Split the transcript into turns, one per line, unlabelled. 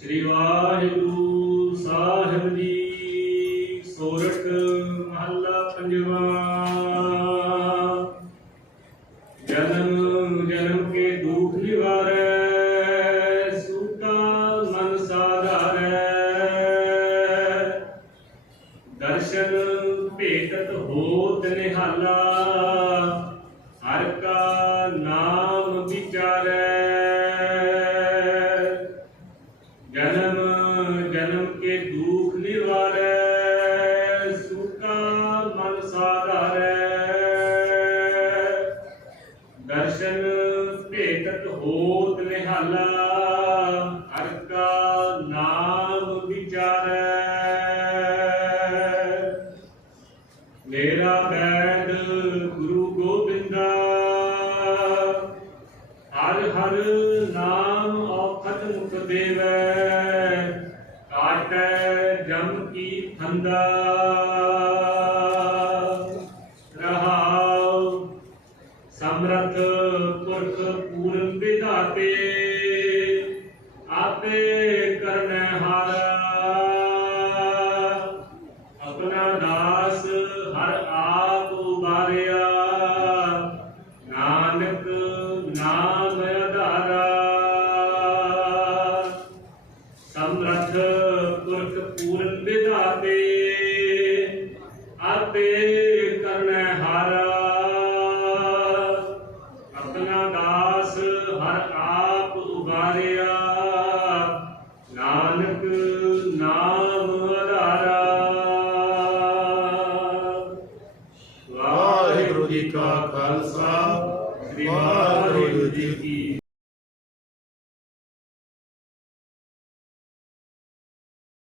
ਸ੍ਰੀ ਵਾਹਿਗੁਰੂ ਸਾਹਿਬ ਜੀ, ਸੋਰਠ ਮਹੱਲਾ ਪੰਜਵਾ। ਜਨਮ ਜਨਮ ਕੇ ਦੁਖ ਨਿਵਾਰੈ, ਸੂਤਾ ਮਨ ਸਾਧਾਰੈ। ਦਰਸ਼ਨ ਭੇਟਤ ਹੋਤ ਨਿਹਾਲਾ, ਹਰ ਕਾ ਨਾਮ ਨਿਵਾਰੈ ਸੁਖਾ ਮਨ ਸਾਧਾਰੈ। ਦਰਸ਼ਨ ਭੇਟਤ ਹੋਤ ਨਿਹਾਲਾ, ਹਰ ਕਾ ਨਾਮ ਵਿਚਾਰੈ। ਮੇਰਾ ਬੈਦ ਗੁਰੂ ਗੋਬਿੰਦਾ, ਹਰ ਹਰ ਨਾਮ ਔਖਤ ਮੁਖ ਦੇਵੈ। ਕੀ ਫੰਦਾ ਰਹਾਉ ਸਮਰਥ ਪੁਰਖ ਪੂਰਨ ਵਿਧਾਤੇ ਆਪੇ ਕਰਨੈ ਆਪਣਾ ਦਾਸ ਕਪੂਰ ਵਿਧਾਤੇ, ਆਪੇ ਕਰਨੈ ਹਰ। ਆਪਣਾ ਦਾਸ ਹਰ ਆਪ ਉਬਾਰਿਆ ਨਾਨਕ ਨਾਮ ਅਧਾਰਾ। ਵਾਹਿਗੁਰੂ ਜੀ ਕਾ ਖਾਲਸਾ, ਵਾਹਿਗੁਰੂ ਜੀ ਕੀ